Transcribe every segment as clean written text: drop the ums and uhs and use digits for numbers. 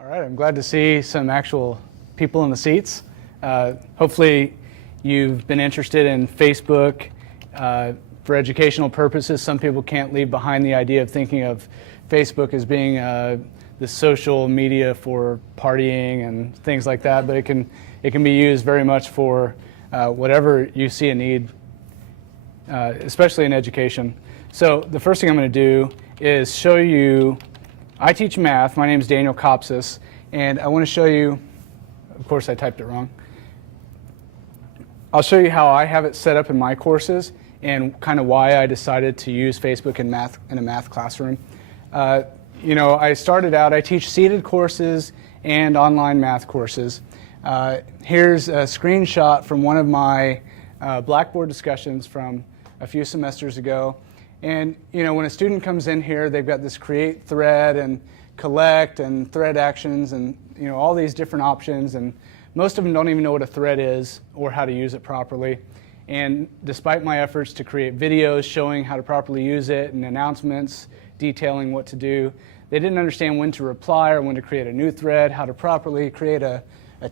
All right, I'm glad to see some actual people in the seats. Hopefully you've been interested in Facebook for educational purposes. Some people can't leave behind the idea of thinking of Facebook as being the social media for partying and things like that, but it can be used very much for whatever you see a need, especially in education. So the first thing I'm going to do is show you. I teach math. My name is Daniel Kopsis, and I want to show you, of course I typed it wrong. I'll show you how I have it set up in my courses and kind of why I decided to use Facebook in a math classroom. I started out, I teach seated courses and online math courses. Here's a screenshot from one of my Blackboard discussions from a few semesters ago. And when a student comes in here, they've got this create thread and collect and thread actions and all these different options, and most of them don't even know what a thread is or how to use it properly. And despite my efforts to create videos showing how to properly use it and announcements detailing what to do, they didn't understand when to reply or when to create a new thread, how to properly create a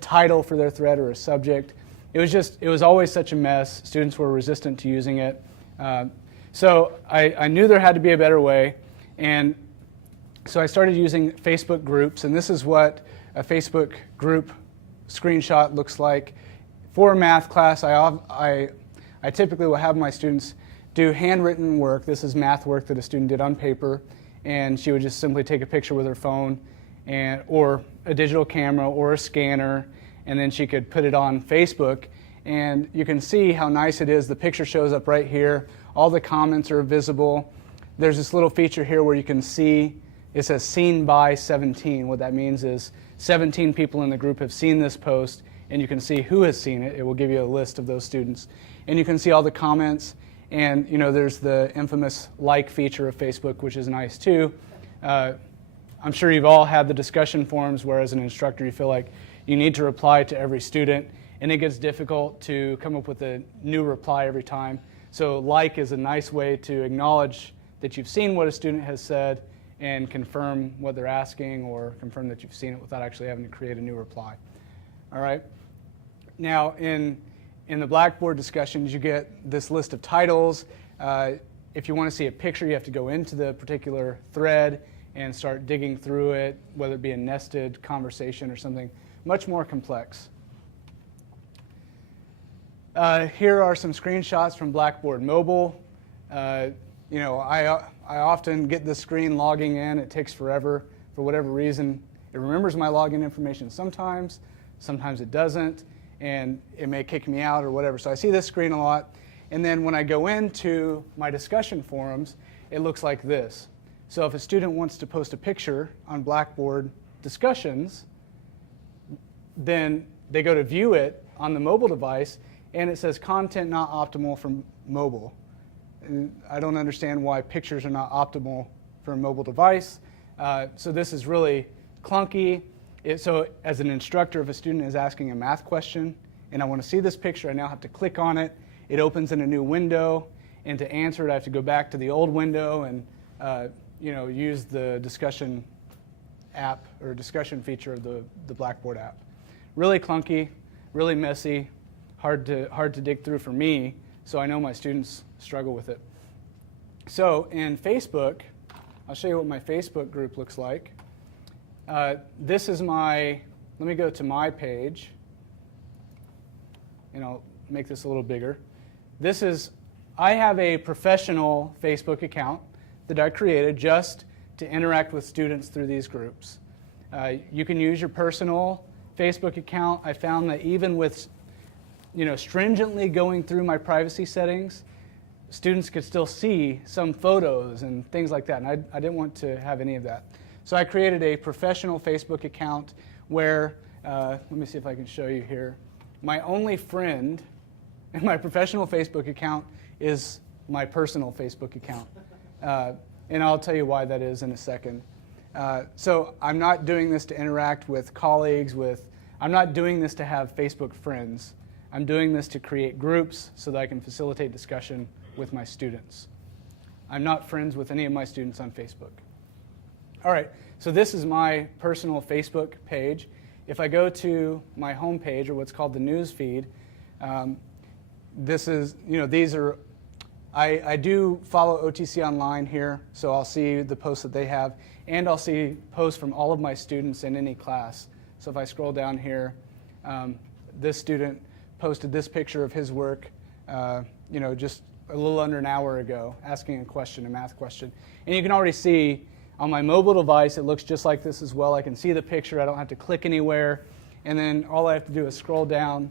title for their thread or a subject. It was always such a mess. Students were resistant to using it. So I knew there had to be a better way, and so I started using Facebook groups, and this is what a Facebook group screenshot looks like. For a math class, I typically will have my students do handwritten work. This is math work that a student did on paper, and she would just simply take a picture with her phone or a digital camera or a scanner, and then she could put it on Facebook, and you can see how nice it is. The picture shows up right here. All the comments are visible. There's this little feature here where you can see, it says seen by 17. What that means is 17 people in the group have seen this post, and you can see who has seen it. It will give you a list of those students. And you can see all the comments, and there's the infamous like feature of Facebook, which is nice too. I'm sure you've all had the discussion forums where as an instructor you feel like you need to reply to every student, and it gets difficult to come up with a new reply every time. So like is a nice way to acknowledge that you've seen what a student has said and confirm what they're asking or confirm that you've seen it without actually having to create a new reply. All right. Now in the Blackboard discussions you get this list of titles. If you want to see a picture you have to go into the particular thread and start digging through it, whether it be a nested conversation or something much more complex. Here are some screenshots from Blackboard Mobile. I often get this screen logging in. It takes forever for whatever reason. It remembers my login information sometimes it doesn't, and it may kick me out or whatever. So I see this screen a lot. And then when I go into my discussion forums, it looks like this. So if a student wants to post a picture on Blackboard discussions, then they go to view it on the mobile device, and it says content not optimal for mobile. And I don't understand why pictures are not optimal for a mobile device. So this is really clunky. So as an instructor, if a student is asking a math question and I want to see this picture, I now have to click on it. It opens in a new window, and to answer it I have to go back to the old window and use the discussion app or discussion feature of the Blackboard app. Really clunky, really messy. Hard to dig through for me, so I know my students struggle with it. So in Facebook, I'll show you what my Facebook group looks like. This is let me go to my page, and I'll make this a little bigger. I have a professional Facebook account that I created just to interact with students through these groups. You can use your personal Facebook account. I found that even with stringently going through my privacy settings, students could still see some photos and things like that, and I didn't want to have any of that. So I created a professional Facebook account where, let me see if I can show you here. My only friend in my professional Facebook account is my personal Facebook account. And I'll tell you why that is in a second. So I'm not doing this to interact with colleagues, I'm not doing this to have Facebook friends. I'm doing this to create groups so that I can facilitate discussion with my students. I'm not friends with any of my students on Facebook. All right, So this is my personal Facebook page. If I go to my home page, or what's called the news feed, this is, these are, I do follow OTC Online here, so I'll see the posts that they have, and I'll see posts from all of my students in any class. So if I scroll down here, this student posted this picture of his work, just a little under an hour ago, asking a math question. And you can already see on my mobile device, it looks just like this as well. I can see the picture, I don't have to click anywhere, and then all I have to do is scroll down,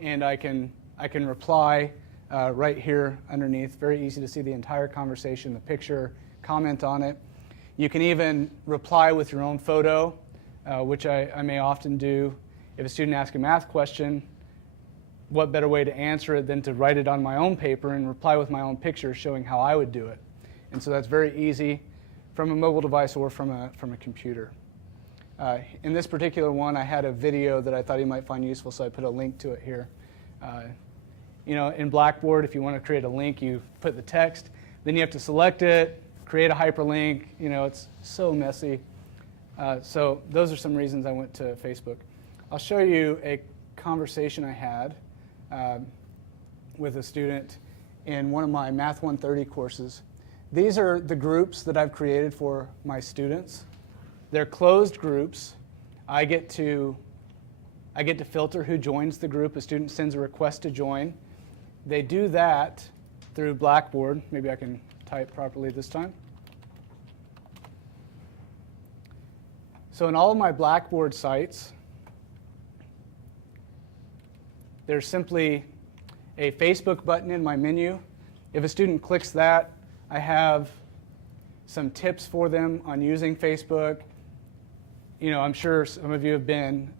and I can reply right here underneath. Very easy to see the entire conversation, the picture, comment on it. You can even reply with your own photo, which I may often do. If a student asks a math question, what better way to answer it than to write it on my own paper and reply with my own picture showing how I would do it. And so that's very easy from a mobile device or from a computer. In this particular one, I had a video that I thought you might find useful, so I put a link to it here. In Blackboard, if you want to create a link, you put the text, then you have to select it, create a hyperlink. It's so messy. So those are some reasons I went to Facebook. I'll show you a conversation I had with a student in one of my Math 130 courses. These are the groups that I've created for my students. They're closed groups. I get to filter who joins the group. A student sends a request to join. They do that through Blackboard. Maybe I can type properly this time. So in all of my Blackboard sites, there's simply a Facebook button in my menu. If a student clicks that, I have some tips for them on using Facebook. I'm sure some of you have been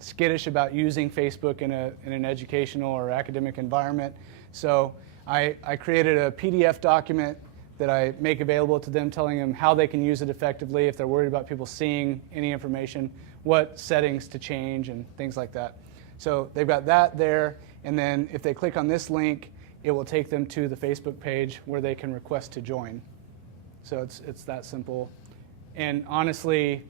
skittish about using Facebook in an educational or academic environment. So I created a PDF document that I make available to them, telling them how they can use it effectively if they're worried about people seeing any information, what settings to change, and things like that. So they've got that there, and then if they click on this link, it will take them to the Facebook page where they can request to join. So it's that simple. And honestly,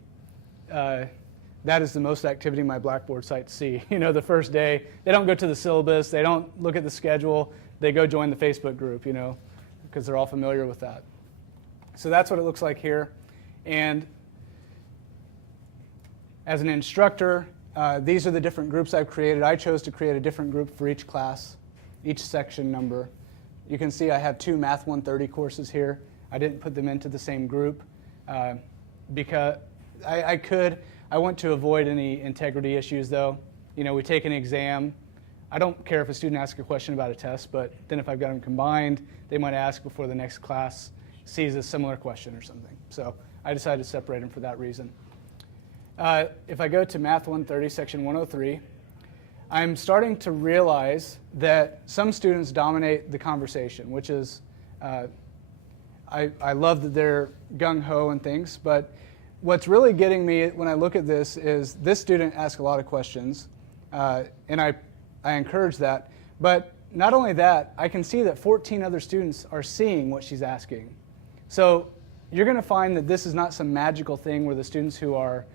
that is the most activity my Blackboard sites see. The first day, they don't go to the syllabus, they don't look at the schedule, they go join the Facebook group, because they're all familiar with that. So that's what it looks like here. And as an instructor, these are the different groups I've created. I chose to create a different group for each class, each section number. You can see I have 2 Math 130 courses here. I didn't put them into the same group because I want to avoid any integrity issues though. We take an exam. I don't care if a student asks a question about a test, but then if I've got them combined, they might ask before the next class sees a similar question or something. So I decided to separate them for that reason. If I go to Math 130, Section 103, I'm starting to realize that some students dominate the conversation, which is, I love that they're gung-ho and things, but what's really getting me when I look at this is this student asks a lot of questions, and I encourage that. But not only that, I can see that 14 other students are seeing what she's asking. So you're going to find that this is not some magical thing where the students who are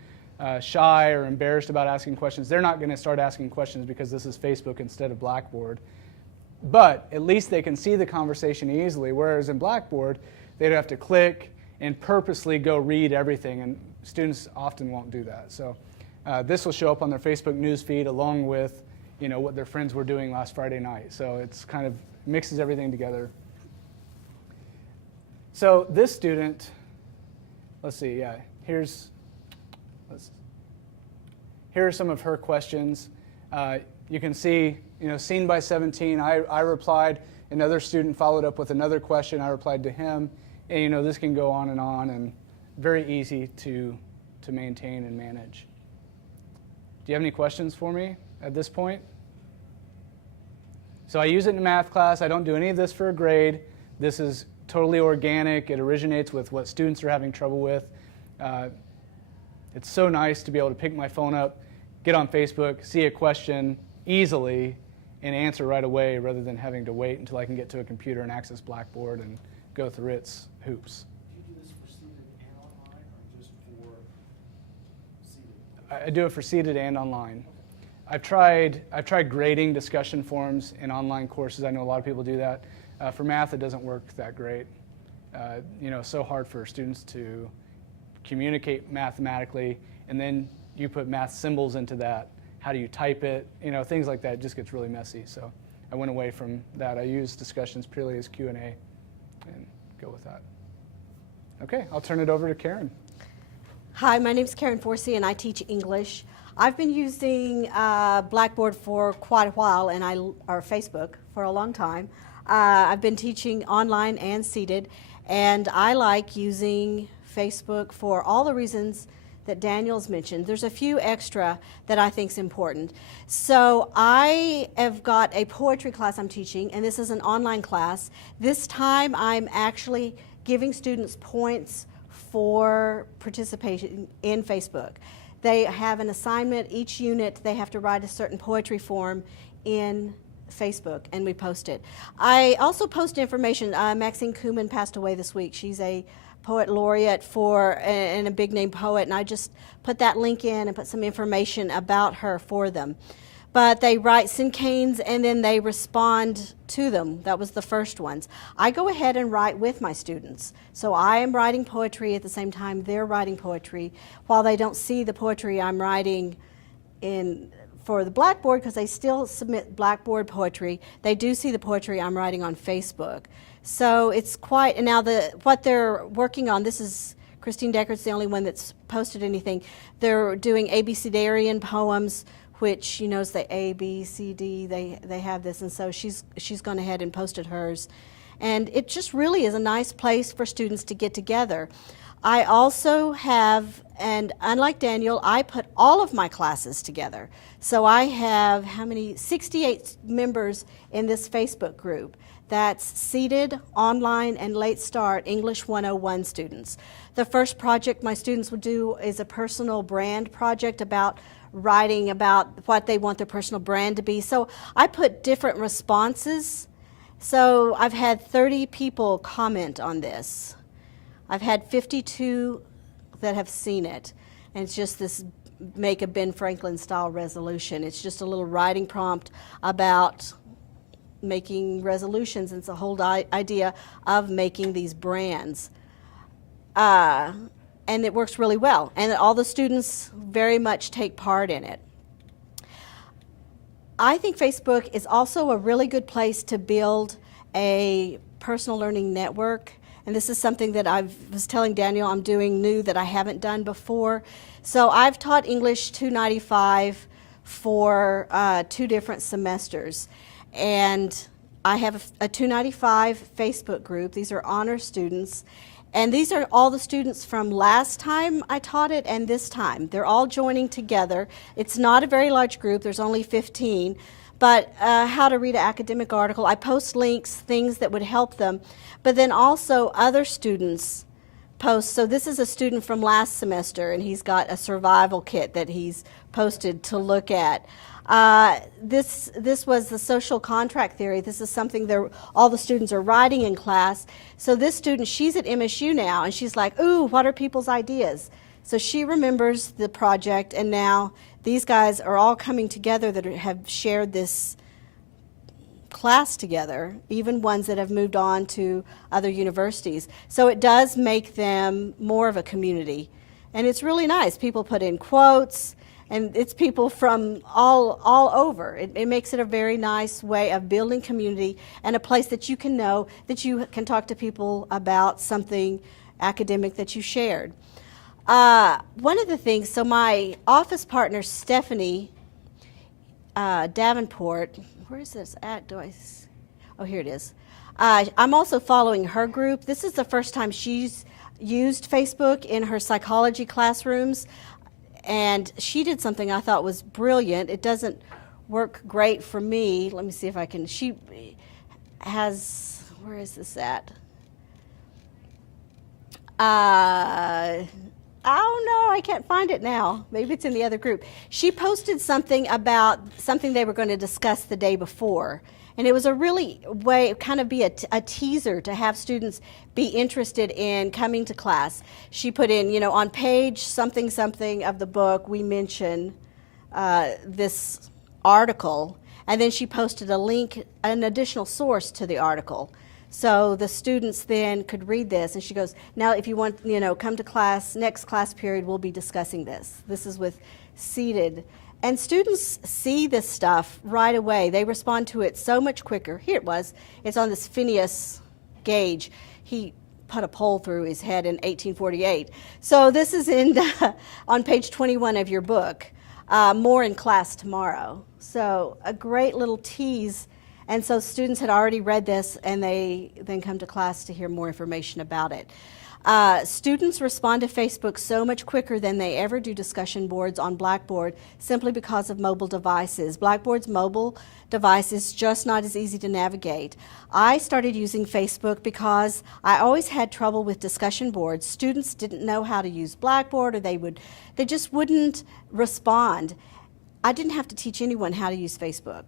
shy or embarrassed about asking questions, they're not going to start asking questions because this is Facebook instead of Blackboard. But at least they can see the conversation easily, whereas in Blackboard, they'd have to click and purposely go read everything, and students often won't do that. So this will show up on their Facebook news feed along with what their friends were doing last Friday night. So it's kind of mixes everything together. So this student, let's see, here are some of her questions. You can see, seen by 17, I replied. Another student followed up with another question. I replied to him. And this can go on, and very easy to maintain and manage. Do you have any questions for me at this point? So I use it in math class. I don't do any of this for a grade. This is totally organic. It originates with what students are having trouble with. It's so nice to be able to pick my phone up, get on Facebook, see a question easily, and answer right away rather than having to wait until I can get to a computer and access Blackboard and go through its hoops. Do you do this for student and online or just for I do it for seated and online. I've tried grading discussion forums in online courses. I know a lot of people do that. For math, it doesn't work that great. So hard for students to communicate mathematically, and then you put math symbols into that. How do you type it? Things like that. It just gets really messy. So I went away from that. I use discussions purely as Q&A and go with that. Okay, I'll turn it over to Karen. Hi, my name is Karen Forsey, and I teach English. I've been using Blackboard for quite a while, or Facebook for a long time. I've been teaching online and seated, and I like using Facebook for all the reasons that Daniel's mentioned. There's a few extra that I think is important. So I have got a poetry class I'm teaching, and this is an online class. This time I'm actually giving students points for participation in Facebook. They have an assignment. Each unit, they have to write a certain poetry form in Facebook, and we post it. I also post information. Maxine Kuhlman passed away this week. She's a poet laureate and a big name poet, and I just put that link in and put some information about her for them. But they write cinquains and then they respond to them. That was the first ones. I go ahead and write with my students. So I am writing poetry at the same time they're writing poetry. While they don't see the poetry I'm writing for the Blackboard, because they still submit Blackboard poetry, they do see the poetry I'm writing on Facebook. So it's quite, and now what they're working on, this is, Christine Deckert's the only one that's posted anything. They're doing abecedarian poems, which, is the A, B, C, D, they have this, and so she's gone ahead and posted hers. And it just really is a nice place for students to get together. I also have, and unlike Daniel, I put all of my classes together. So I have, 68 members in this Facebook group. That's seated, online, and late start English 101 students. The first project my students will do is a personal brand project about writing about what they want their personal brand to be. So I put different responses. So I've had 30 people comment on this. I've had 52 that have seen it. And it's just this make a Ben Franklin style resolution. It's just a little writing prompt about making resolutions. It's the whole idea of making these brands. And it works really well. And all the students very much take part in it. I think Facebook is also a really good place to build a personal learning network. And this is something that I was telling Daniel I'm doing new that I haven't done before. So I've taught English 295 for 2 different semesters. And I have a 295 Facebook group. These are honor students. And these are all the students from last time I taught it and this time. They're all joining together. It's not a very large group. There's only 15. But how to read an academic article. I post links, things that would help them. But then also other students post. So this is a student from last semester, and he's got a survival kit that he's posted to look at. This was the social contract theory. This is something all the students are writing in class. So this student, she's at MSU now, and she's like, ooh, what are people's ideas? So she remembers the project, and now these guys are all coming together that have shared this class together, even ones that have moved on to other universities. So it does make them more of a community. And it's really nice. People put in quotes. And it's people from all over. It makes it a very nice way of building community and a place that you can know that you can talk to people about something academic that you shared. One of the things, so my office partner, Stephanie Davenport, where is this at? Oh, here it is. I'm also following her group. This is the first time she's used Facebook in her psychology classrooms. And she did something I thought was brilliant. It doesn't work great for me. Let me see if I can. She has, where is this at? Oh no, I can't find it now. Maybe it's in the other group. She posted something about something they were going to discuss the day before. And it was a really way, kind of be a teaser to have students be interested in coming to class. She put in, you know, on page something something of the book, we mention this article, and then she posted a link, an additional source to the article. So the students then could read this, and she goes, now if you want, you know, come to class, next class period, we'll be discussing this. This is with seated. And students see this stuff right away. They respond to it so much quicker. Here it was. It's on this Phineas Gage. He put a pole through his head in 1848. So this is in on page 21 of your book. More in class tomorrow. So a great little tease. And so students had already read this, and they then come to class to hear more information about it. Students respond to Facebook so much quicker than they ever do discussion boards on Blackboard simply because of mobile devices. Blackboard's mobile device is just not as easy to navigate. I started using Facebook because I always had trouble with discussion boards. Students didn't know how to use Blackboard, or they just wouldn't respond. I didn't have to teach anyone how to use Facebook.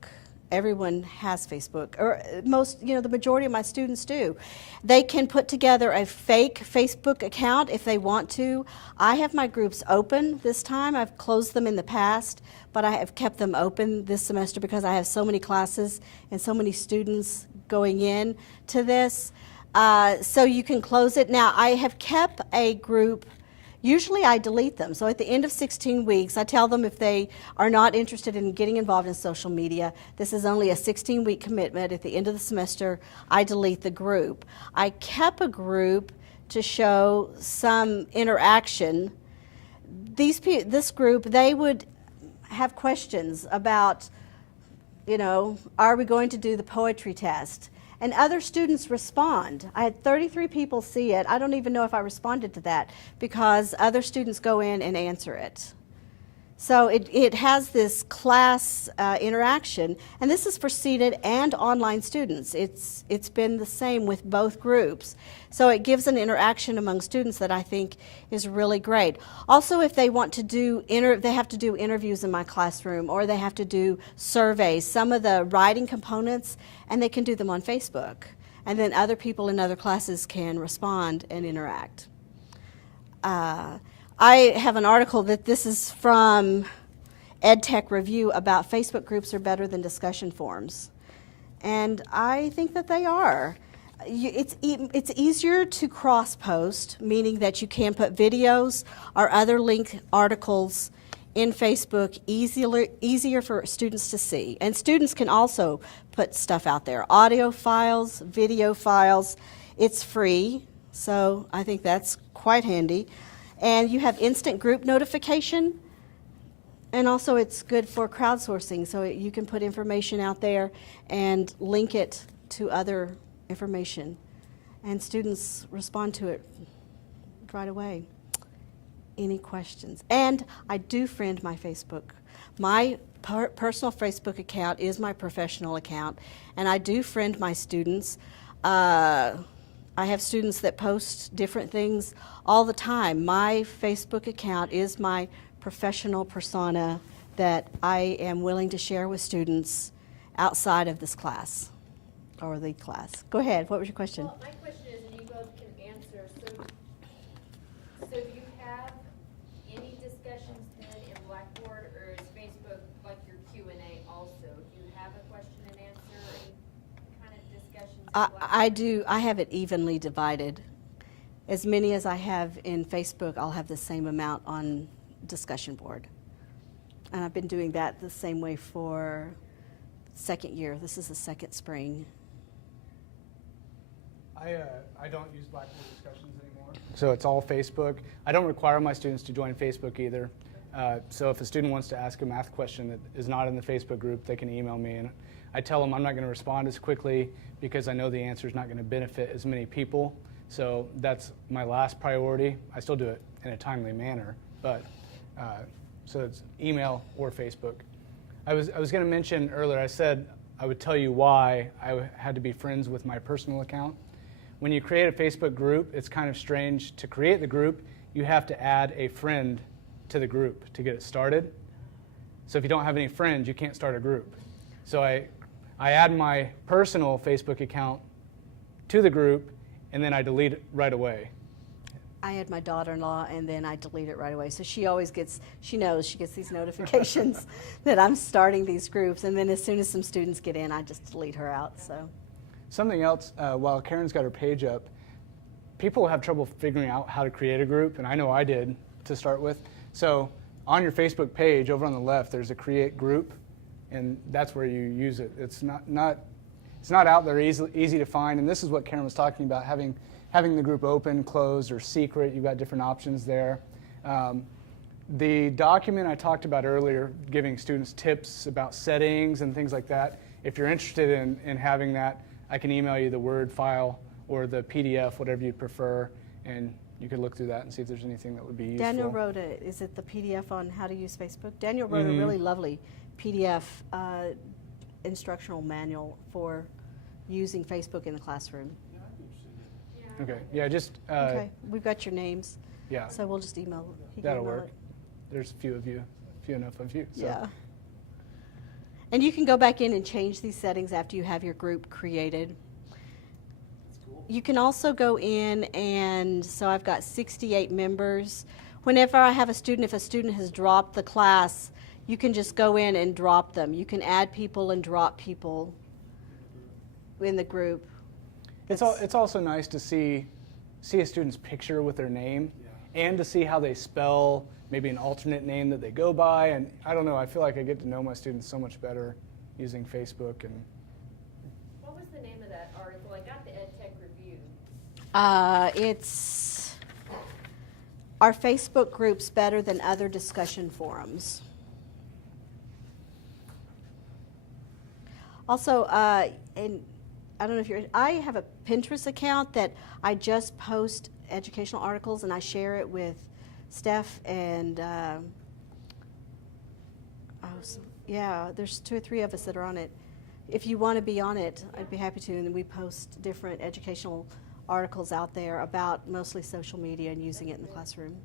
Everyone has Facebook, or most, you know, the majority of my students do. They can put together a fake Facebook account if they want to. I have my groups open this time. I've closed them in the past, but I have kept them open this semester because I have so many classes and so many students going in to this. So you can close it. Now, I have kept a group. Usually I delete them. So at the end of 16 weeks, I tell them if they are not interested in getting involved in social media, this is only a 16-week commitment. At the end of the semester, I delete the group. I kept a group to show some interaction. This group, they would have questions about, you know, are we going to do the poetry test? And other students respond. I had 33 people see it. I don't even know if I responded to that because other students go in and answer it. So it has this class interaction, and this is for seated and online students. It's been the same with both groups. So it gives an interaction among students that I think is really great. Also, if they want to do, they have to do interviews in my classroom, or they have to do surveys, some of the writing components, and they can do them on Facebook. And then other people in other classes can respond and interact. I have an article that this is from EdTech Review about Facebook groups are better than discussion forums. And I think that they are. It's easier to cross-post, meaning that you can put videos or other linked articles in Facebook easier for students to see. And students can also put stuff out there, audio files, video files. It's free, so I think that's quite handy. And you have instant group notification, and also it's good for crowdsourcing, so you can put information out there and link it to other information, and students respond to it right away. Any questions? And I do friend my Facebook. My personal Facebook account is my professional account, and I do friend my students. I have students that post different things all the time. My Facebook account is my professional persona that I am willing to share with students outside of this class or the class. Go ahead. What was your question? Well, my question is, and you both can answer. So do you have any discussions then in Blackboard, or is Facebook like your Q&A also? Do you have a question and answer, or any kind of discussions in Blackboard? I do. I have it evenly divided. As many as I have in Facebook, I'll have the same amount on discussion board. And I've been doing that the same way for second year. This is the second spring. I don't use Blackboard discussions anymore. So it's all Facebook. I don't require my students to join Facebook either. So if a student wants to ask a math question that is not in the Facebook group, they can email me. And I tell them I'm not going to respond as quickly because I know the answer is not going to benefit as many people. So that's my last priority. I still do it in a timely manner, but so it's email or Facebook. I was going to mention earlier, I said I would tell you why I had to be friends with my personal account. When you create a Facebook group, it's kind of strange. To create the group, you have to add a friend to the group to get it started. So if you don't have any friends, you can't start a group. So I I add my personal Facebook account to the group, and then I delete it right away. I had my daughter-in-law, and then I delete it right away. So she always gets, she knows she gets these notifications that I'm starting these groups, and then as soon as some students get in, I just delete her out. So Something else, while Karen's got her page up, people have trouble figuring out how to create a group, and I know I did to start with. So on your Facebook page, over on the left, there's a create group, and that's where you use it. It's not out there easy to find, and this is what Karen was talking about, having the group open, closed, or secret. You've got different options there. The document I talked about earlier, giving students tips about settings and things like that, if you're interested in having that, I can email you the Word file or the PDF, whatever you prefer, and you could look through that and see if there's anything that would be useful. Daniel wrote is it the PDF on how to use Facebook? Daniel wrote a really lovely PDF instructional manual for using Facebook in the classroom. Okay, yeah, just Okay, we've got your names. yeah, So we'll just email. He can that'll email work. it. There's a few of you, few enough of you. So. Yeah. And you can go back in and change these settings after you have your group created. You can also go in and, so I've got 68 members. Whenever I have a student, if a student has dropped the class, you can just go in and drop them. You can add people and drop people in the group. It's also nice to see a student's picture with their name, and to see how they spell maybe an alternate name that they go by. And I don't know, I feel like I get to know my students so much better using Facebook. And What was the name of that article? I got the EdTech review. It's Are Facebook groups better than other discussion forums? Also, and I don't know if I have a Pinterest account that I just post educational articles, and I share it with Steph and yeah, there's 2 or 3 of us that are on it. If you want to be on it, I'd be happy to, and then we post different educational articles out there about mostly social media and using it in the classroom.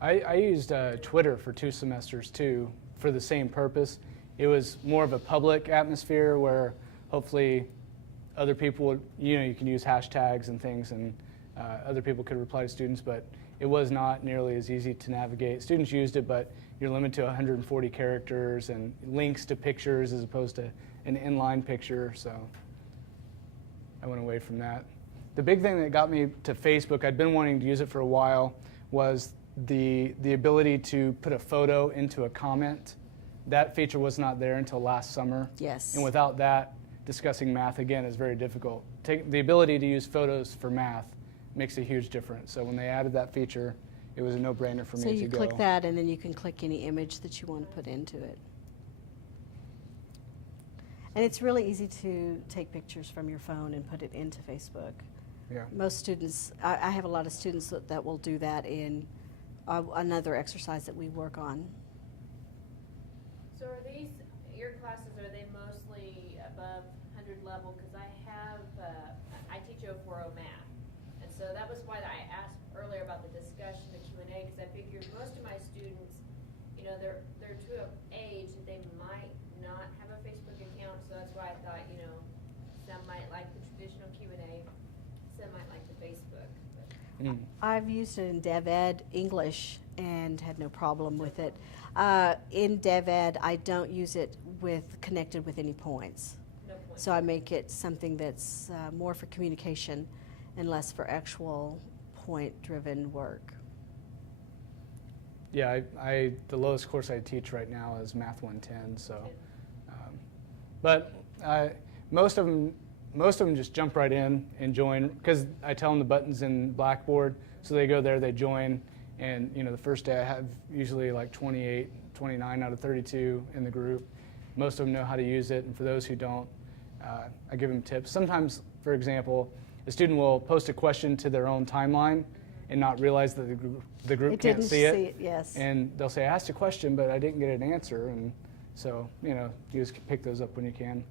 I used Twitter for 2 semesters too, for the same purpose. It was more of a public atmosphere where hopefully other people would, you can use hashtags and things, and other people could reply to students, but it was not nearly as easy to navigate. Students used it, but you're limited to 140 characters and links to pictures as opposed to an inline picture, so I went away from that. The big thing that got me to Facebook, I'd been wanting to use it for a while, was the ability to put a photo into a comment. That feature was not there until last summer. Yes. And without that, discussing math again is very difficult. The ability to use photos for math makes a huge difference. So when they added that feature, it was a no-brainer for me to go. So you click that, and then you can click any image that you want to put into it. And it's really easy to take pictures from your phone and put it into Facebook. Yeah. Most students, I have a lot of students that will do that in another exercise that we work on. So are these, your classes, are they mostly above 100 level? Because I teach 040 math. And so that was why I asked earlier about the discussion, the Q&A, because I figured most of my students, they're to an age that they might not have a Facebook account. So that's why I thought, some might like the traditional Q&A, some might like the Facebook. I've used it in DevEd English and had no problem with it. In DevEd, I don't use it connected with any points. No point. So I make it something that's more for communication and less for actual point-driven work. Yeah, the lowest course I teach right now is Math 110. So, but most of them just jump right in and join, because I tell them the buttons in Blackboard, so they go there, they join, and the first day I have usually like 28, 29 out of 32 in the group. Most of them know how to use it, and for those who don't, I give them tips. Sometimes, for example, a student will post a question to their own timeline and not realize that the group can't see it. Yes. And they'll say, I asked a question, but I didn't get an answer, and so, you just pick those up when you can.